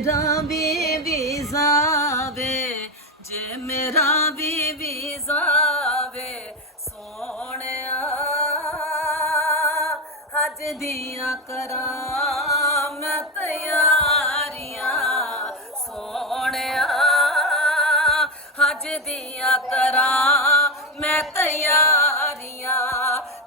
मेरा भी वीज़ा वे, जे मेरा भी वीज़ा वे सोहणिया हज दियां करां मैं तैयारियां सोहणिया हज दियां करां मैं तैयारियां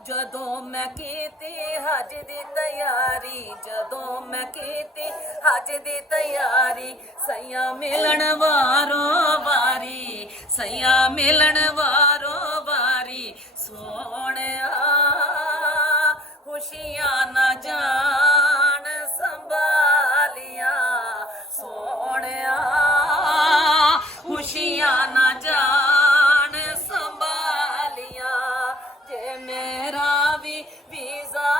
जदों मैं कीती हज दी तैयारी जदों मैं कीती हज दी तैयारी सैया मिलन वारो वारी सैया मिलन वारो वारी सोहणिया खुशियां न जान संभालिया सोहणिया खुशियां न जान संभालिया जे मेरा भी वीज़ा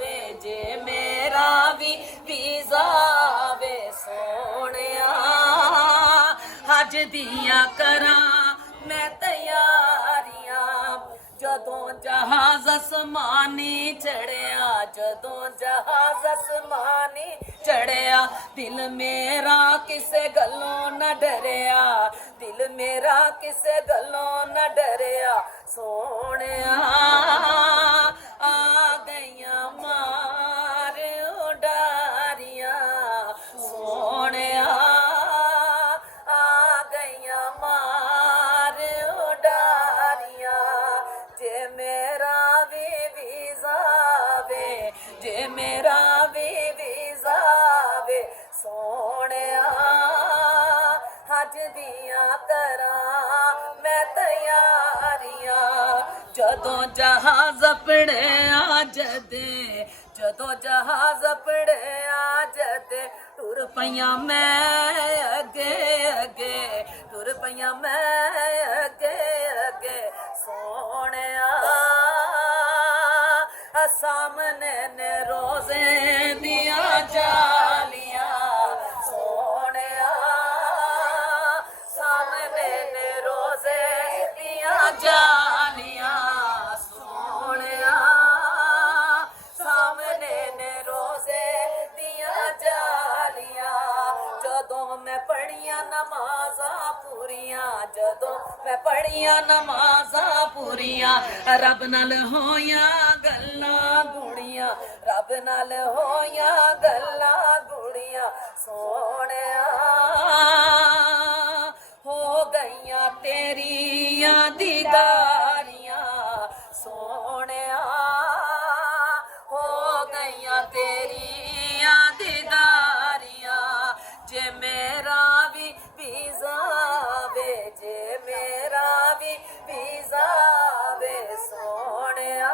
वे जे मेरा भी वीज़ा वे सोहणिया हज दियां करां मैं तैयारियां जदों जहाज आसमानी चढ़िया जदों जहाज आसमानी चढ़िया दिल मेरा किसे गलों न डरिया दिल मेरा किसे गलों न डरिया सोहणिया आ गईयां मार उडारियां सोहणिया आ गईयां मार उडारियां जे मेरा भी वीज़ा वे जे मेरा भी वीज़ा वे सोहणिया हज दियां करां मैं तैयारियां जदों जहाज अपने आ जदे जदों जहाज अपने आ जदे टुर पईयां मैं अगे अगे टुर पईयां मैं अगे अगे सोहणिया सामने ने रोज़े दियां जालियां सोहणिया सामने ने रोज़े दियां जालियां सोहणिया सामने ने रोज़े दियां जालियां जदों मैं पढ़ियां नमाज़ां पूरियां जदों मैं पढ़ियां नमाज़ां पूरियां रब नाल होइयां गल्लां गुड़ियां रब नाल होइयां गल्लां गुड़ियां सोहणिया हो गईयां तेरियां दीदारियां सोहणिया हो गईयां तेरियां दीदारियां जे मेरा भी वीज़ा वे जे मेरा भी वीज़ा वे सोहणिया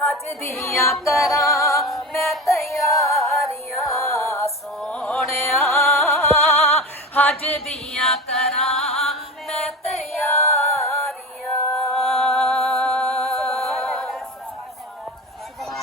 हज दियां करां मैं तैयारियां सोहणिया हज दियां करां